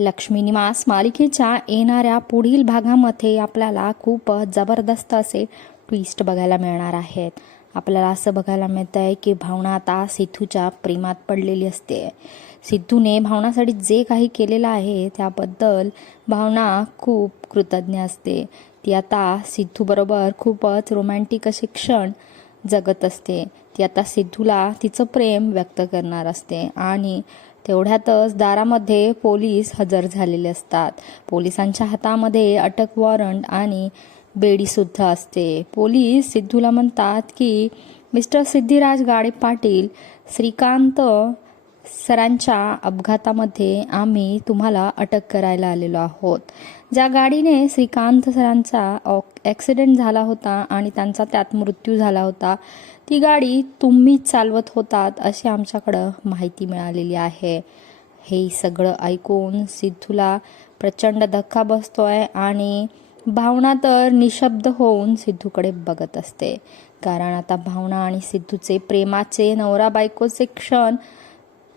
लक्ष्मी निवास मालिकेच्या येणाऱ्या पुढील भागामध्ये आपल्याला खूप जबरदस्त असे ट्विस्ट बघायला मिळणार आहेत. आपल्याला असं बघायला मिळतं आहे की भावना आता सिद्धूच्या प्रेमात पडलेली असते. सिद्धूने भावनासाठी जे काही केलेलं आहे त्याबद्दल भावना खूप कृतज्ञ असते. ती आता सिद्धूबरोबर खूपच रोमॅन्टिक असे क्षण जगत असते. ती आता सिद्धूला तिचं प्रेम व्यक्त करणार असते आणि तेवढ्यातच दारामध्ये पोलीस हजर झालेले असतात. पोलिसांच्या हातामध्ये अटक वॉरंट आणि बेडीसुद्धा असते. पोलीस सिद्धूला म्हणतात की मिस्टर सिद्धिराज गाडे पाटील श्रीकांत सरांच्या अपघातामध्ये आम्ही तुम्हाला अटक करायला आलेलो आहोत. ज्या गाडीने श्रीकांत सरांचा ॲक्सिडेंट झाला होता आणि त्यांचा त्यात मृत्यू झाला होता ती गाडी तुम्हीच चालवत होतात अशी आमच्याकडं माहिती मिळालेली आहे. हे सगळं ऐकून सिद्धूला प्रचंड धक्का बसतोय आणि भावना तर निशब्द होऊन सिद्धूकडे बघत असते. कारण आता भावना आणि सिद्धूचे प्रेमाचे नवरा बायकोचे क्षण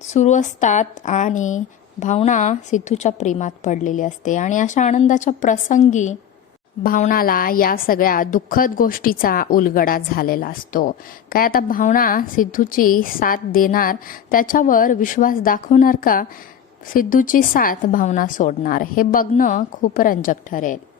सुरू असतात आणि भावना सिद्धूच्या प्रेमात पडलेली असते. आणि अशा आनंदाच्या प्रसंगी भावनाला या सगळ्या दुःखद गोष्टीचा उलगडा झालेला असतो. काय आता भावना सिद्धूची साथ देणार त्याच्यावर विश्वास दाखवणार का? सिद्धूची साथ भावना सोडणार. हे बघणं खूप रंजक ठरेल.